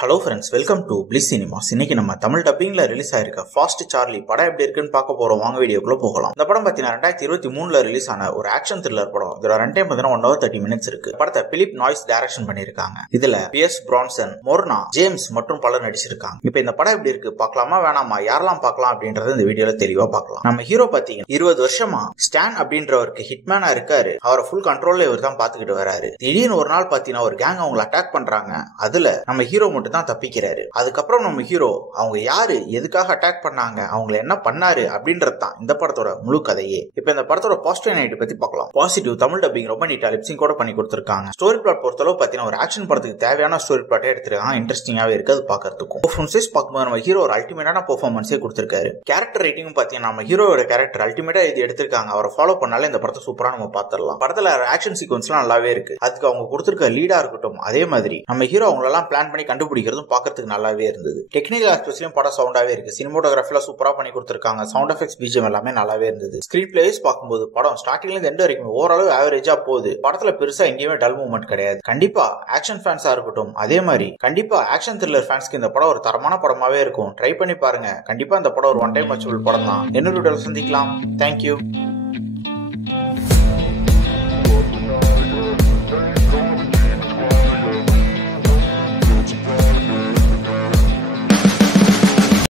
Hello friends, welcome to bliss cinemas. இன்னைக்கு நம்ம Tamil டப்பிங்ல release ஆயிருக்க ஃபாஸ்ட் சார்லி படம் எப்படி இருக்குன்னு பார்க்க போறோம். வாங்க வீடியோக்குள்ள போகலாம். இந்த படம் பார்த்தீங்கன்னா 2023 ரிலீஸ் ஆன ஒரு ஆக்ஷன் த்ரில்லர் படம். இதோட ரன் டைம் பார்த்தீங்கன்னா 1 hour 30 minutes இருக்கு. படத்தை பிலிப் நாய்ஸ் டைரக்ஷன் பண்ணிருக்காங்க. இதுல பியர்ஸ் பிரான்சன், மோர்னா, ஜேம்ஸ் மற்றும் பலர் நடிச்சிருக்காங்க. இப்போ இந்த படம் எப்படி இருக்கு பார்க்கலாமா வேணாமா, யாரெல்லாம் பார்க்கலாம் அப்படின்றத இந்த வீடியோல தெளிவா பார்க்கலாம். நம்ம ஹீரோ பாத்தீங்கன்னா 20 வருஷமா ஸ்டான் அப்படின்றவருக்கு ஹிட்மேனா இருக்காரு. அவரை ஃபுல் கண்ட்ரோல்ல இவர் தான் பாத்துக்கிட்டு வராரு. திடீர்னு ஒரு நாள் பாத்தீங்கன்னா ஒரு கேங் அவங்களை அட்டாக் பண்றாங்க. அதுல நம்ம ஹீரோ மட்டும் தான் தப்பிக்கிறாரு. அதுக்கப்புறம் நம்ம ஹீரோ அவங்க யாரு, எதுக்காக அட்டாக் பண்ணாங்க, அவங்க என்ன பண்ணாரு அப்படின்றது தான் இந்த படத்தோட முழு கதையே. இப்ப இந்த படத்தோட பாசிட்டிவ் நைட் பத்தி பார்க்கலாம். பாசிட்டிவ், தமிழ் டப்பிங் ரொம்ப நீட்டா லிப்சிங் கூட பண்ணி கொடுத்திருக்காங்க. ஸ்டோரி பிளாட் பொறுத்தளவு பாத்தீங்கன்னா ஒரு ஆக்ஷன் படத்துக்கு தேவையான ஸ்டோரி பிளாட்டே எடுத்திருக்காங்க. இன்ட்ரெஸ்டிங்காவே இருக்கு அது பாக்கிறதுக்கும். பெர்ஃபார்மன்ஸ் பார்க்கும்போது நம்ம ஹீரோ ஒரு அல்டிமேட்டான பெர்ஃபார்மன்ஸே கொடுத்திருக்காரு. கேரக்டர் ரைட்டிங் பாத்தீங்கன்னா நம்ம ஹீரோட கேரக்டர் அல்டிமேட்டா இது எடுத்திருக்காங்க. அவரை ஃபாலோ பண்ணாலே இந்த படத்தை சூப்பரா நம்ம பாத்திரலாம். படத்துல ஆக்ஷன் சீக்வன்ஸ்லாம் நல்லாவே இருக்கு. அதுக்கு அவங்க கொடுத்திருக்க லீடா இருக்கட்டும், அதே மாதிரி நம்ம ஹீரோ அவங்களெல்லாம் பிளான் பண்ணி கண்டுபிடிக்கிறதும் பாக்கிறதுக்கு நல்லாவே இருந்தது. டெக்னிக்கல் ஆஸ்பெக்ட்ஸ்லயும் படம் சவுண்டாவே இருக்கு. சினிமோட்டோகிராஃபில சூப்பரா பண்ணி கொடுத்திருக்காங்க. சவுண்ட் எஃபெக்ட்ஸ், பிஜிஎம் எல்லாமே நல்லாவே இருந்தது. ஸ்கிரீன் பிளேஸ் பார்க்கும்போது படம் ஸ்டார்டிங்ல இருந்து எண்ட் வரைக்கும் ஓரளவு ஆவரேஜா போகுது. படத்துல பெருசா எங்கேயுமே டல் மூவ்மெண்ட் கிடையாது. கண்டிப்பா ஆக்ஷன் ஃபேன்ஸா இருக்கட்டும், அதே மாதிரி கண்டிப்பா ஆக்ஷன் த்ரில்லர் ஃபேன்ஸ்க்கு இந்த படம் ஒரு தரமான படமாவே இருக்கும். ட்ரை பண்ணி பாருங்க. கண்டிப்பா இந்த படம் ஒரு ஒன் டைம் வாட்சபிள் படம் தான். இன்னொரு வீடியோல சந்திக்கலாம். தேங்க்யூ.